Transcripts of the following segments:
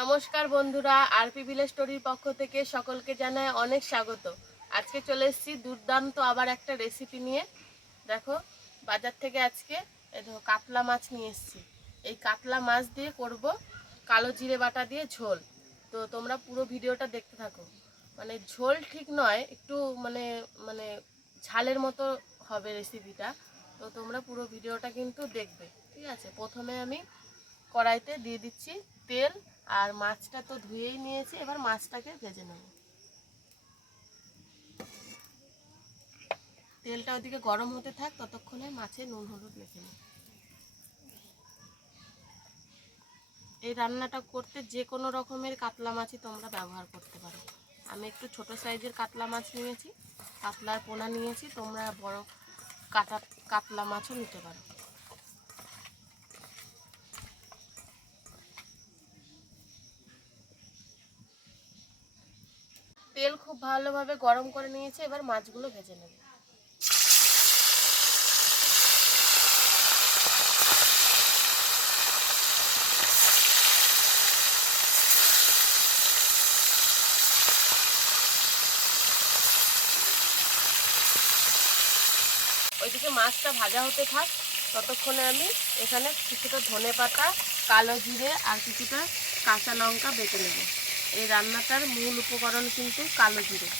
নমস্কার বন্ধুরা, RP village স্টোরির পক্ষ থেকে সকলকে জানাই অনেক স্বাগত। আজকে চলে এসেছি দুর্দান্ত আবার একটা রেসিপি নিয়ে। দেখো, বাজার থেকে আজকে দেখো কাতলা মাছ নিয়ে এসেছি। এই কাতলা মাছ দিয়ে করব কালো জিরে বাটা দিয়ে ঝোল। তো তোমরা পুরো ভিডিওটা দেখতে থাকো। মানে ঝোল ঠিক নয়, একটু মানে মানে ঝালের মতো হবে রেসিপিটা। তো তোমরা পুরো ভিডিওটা কিন্তু দেখবে, ঠিক আছে? প্রথমে আমি কড়াইতে দিয়ে দিচ্ছি তেল, আর মাছটা তো ধুয়েই নিয়েছি, এবার মাছটাকে ভেজে নেব। তেলটা ওদিকে গরম হতে থাক, ততক্ষণে মাছে নুন হলুদ মেখে নেব। এই রান্নাটা করতে যে কোনো রকমের কাতলা মাছই তোমরা ব্যবহার করতে পারো। আমি একটু ছোট সাইজের কাতলা মাছ নিয়েছি, কাতলার পোনা নিয়েছি, তোমরা বড় কাতলা মাছও নিতে পারো। তেল খুব ভালোভাবে গরম করে নিয়েছি, এবার মাছগুলো ভেজে নেব। ওইদিকে মাছটা ভাজা হতে থাক, ততক্ষণে আমি এখানে কিছুটা ধনেপাতা, কালো জিরে আর কিছুটা কাঁচা লঙ্কা বেটে নেব। এই রান্নাটার মূল উপকরণ কিন্তু কালো জিরে।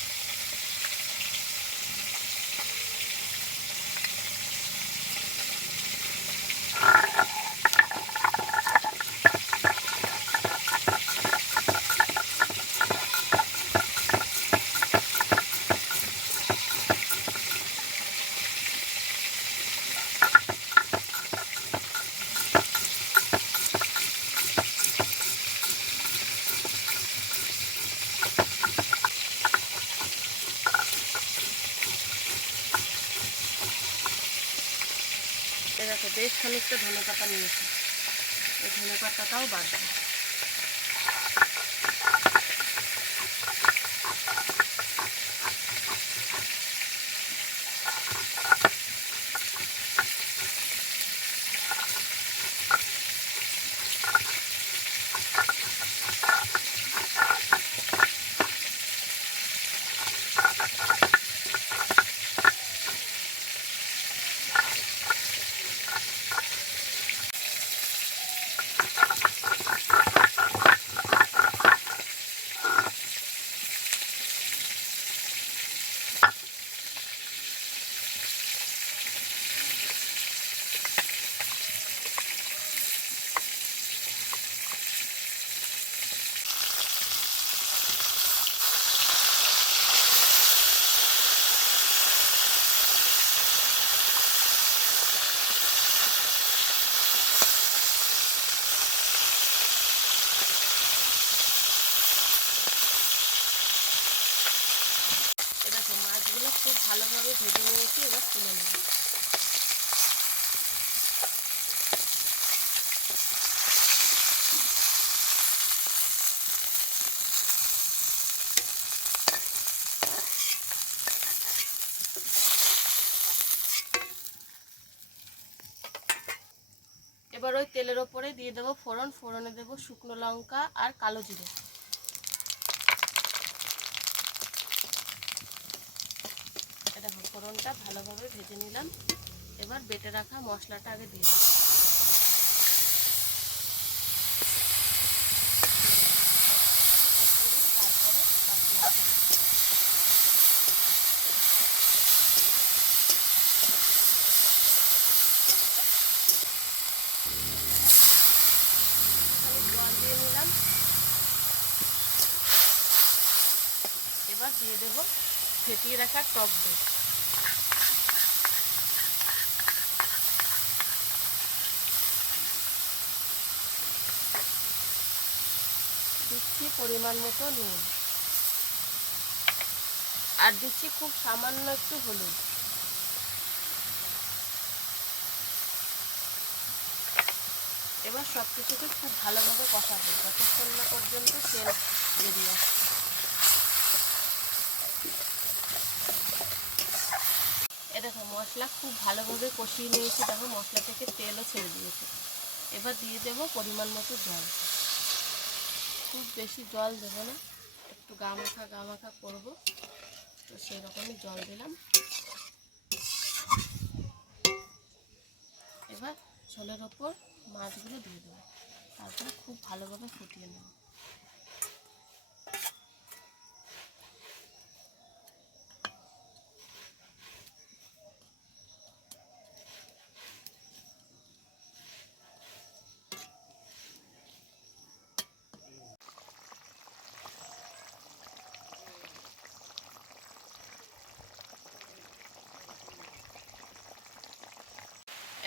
দেখো, বেশ খানিকটা ধনেপাতা নিয়েছি, এই ধনেপাতাটাও বাদ দেব। দেখো, মাছগুলো খুব ভালোভাবে ভেজে নিয়েছি, এবার তুলে নেব। এবার ওই তেলের ওপরে দিয়ে দেবো ফোড়ন, ফোড়নে দেবো শুকনো লঙ্কা আর কালো জিরে। দেখো, ফোড়নটা ভালোভাবে ভেজে নিলাম, এবার বেটে রাখা মশলাটা আগে দিয়ে দেবো। জল দিয়ে নিলাম, এবার দিয়ে দেবো ফেটিয়ে রাখা টক দই। দিচ্ছি পরিমাণ মতো নুন, আর দিচ্ছি খুব সামান্য একটু হলুদ। এবার সব কিছুকে খুব ভালোভাবে কষাবো যতক্ষণ না পর্যন্ত তেল বেরিয়ে আসে। দেখো, মশলা খুব ভালোভাবে কষিয়ে নিয়েছি, দেখো মশলা থেকে তেলও ছেড়ে দিয়েছে। এবার দিয়ে দেবো পরিমাণ মতো জল। খুব বেশি জল দেবো না, একটু গা মাখা করবো, তো সেই রকমই জল দিলাম। এবার ঝোলের ওপর মাছগুলো দিয়ে দেবো, তারপরে খুব ভালোভাবে ফুটিয়ে নেব।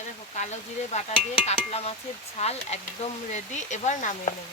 দেখো কালো জিরে বাটা দিয়ে কাতলা মাছের ঝাল একদম রেডি। এবার নামিয়ে নেব।